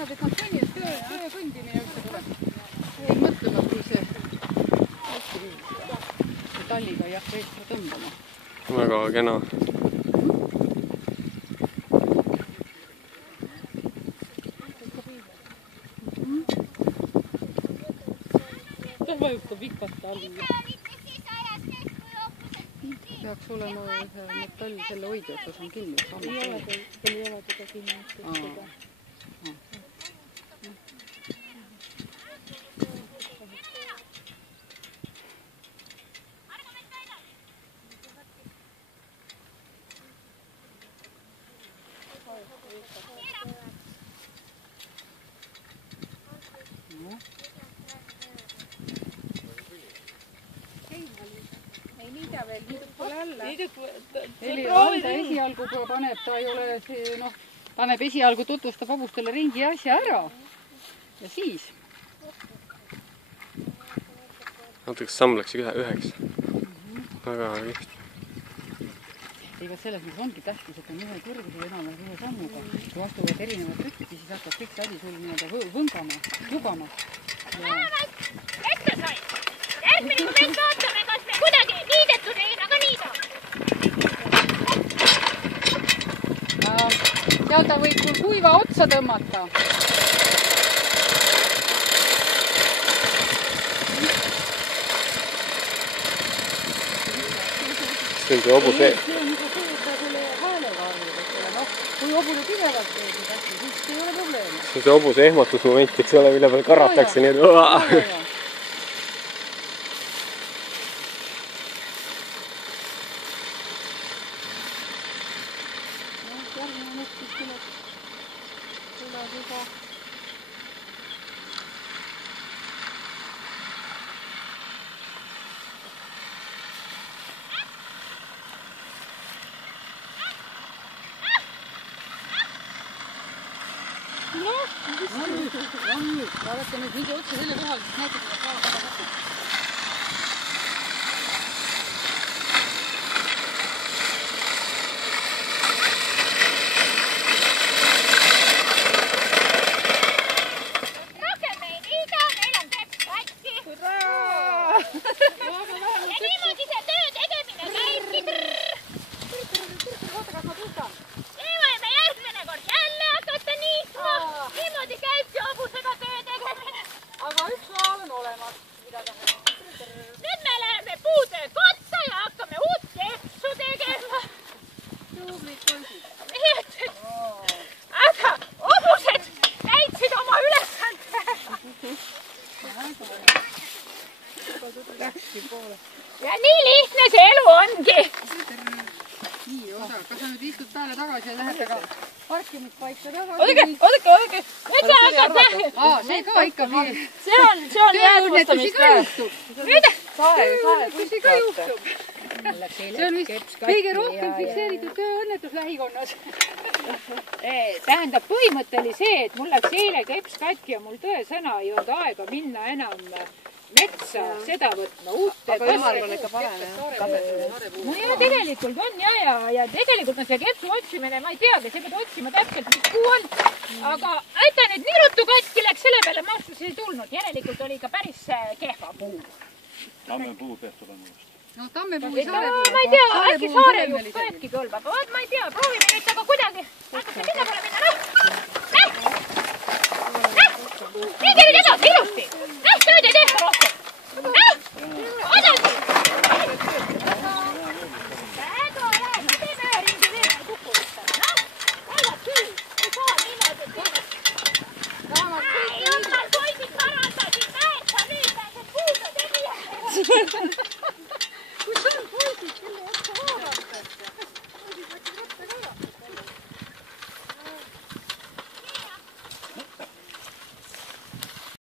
arvad, et nad kõndimine üldse tuleb? Ei mõtlema, kui see talliga ei hakka eest tõmbama. Väga kena. Ta vajutab ikka talliga. Peaks olema metall selle hoidja otsas on kinni. Ei ole teda kinni. Ei niida veel, niidub pole alla. Proovida esialgu paneb, ta ei ole see, noh, paneb esialgu tutvustab hobustele ringi asja ära. Ja siis? Natuke samm läks üheks. Väga kihvt. Ega selles mõttes ongi tähtis, et on ühe kõrguse enam ühe sammuga. Kui astuvad erinevad rütmi, siis hakkab kõik see adi sul nii-öelda võngama, jugama. Ette sai! Järgmine, kui meid vaatame, kas me kuidagi niidetud ei aga niida. Seal ta võib küll kuiva otsa tõmmata. See on see hobuse... See on juba see, et ta selle häälega arvib. Kui hobune pidevalt teeb, siis ei ole probleemi. See on see hobuse ehmatusmoment, eks ole, mille peal karatakse nii, et... Järgmine nõtt siis tuleb juba. Vaadake nüüd mingi otsa selle kohal, siis näitab, et väga näkku. Rohkem ei niida, meil on keps katki. Ja niimoodi see töö tegemine käibki. Oota, kas ma tõstan? Nii võime järgmine kord jälle hakata niitma. Niimoodi käibki hobusega töö tegemine. Aga üks maal on olemas, mida teha. Nüüd me läheme puutöö kotsa ja hakkame uut kepsu tegema. Tublid poisid. Aga hobused täitsid oma ülesande. Läkski poole. Ja nii lihtne see elu ongi. Nii, oota, kas sa nüüd istud peale tagasi ja lähed ka parkimispaika tagasi? Oodake. Nüüd sa hakkad nähe. See ka ikka nii. See on jäädvustamist praegu. Mida? Tööõnnetusi ka juhtub. See on vist kõige rohkem fikseeritud tööõnnetus lähikonnas. Tähendab, põhimõte oli see, et mul läks eile keps katki ja mul tõesõna ei olnud aega minna enam metsa seda võtma, uut Aga jumal on ikka parem, jah. No ja tegelikult on ja tegelikult on see kepsu otsimine, ma ei teagi, see pead otsima täpselt, mis puu on. Aga aita nüüd nirutu katki läks, selle peale makstus ei tulnud. Järelikult oli ka päris kehva puu. Tammepuu peab tulema just. No tammepuu või saarepuu. Ma ei tea, äkki saarejuht ka äkki kõlbab. Vaat ma ei tea, proovime nüüd aga kuidagi. Hakkas see sinna pole minna, nii käid edasi, ilusti. Tööd ei tehta rohkem. Odagi. Väga hea, teeme ühe ringi veel kukkulistele. Vaevad küll, ei saa niimoodi teha. Ei, jumal, poisid parandasid, näed sa nüüd, see puuga tegija.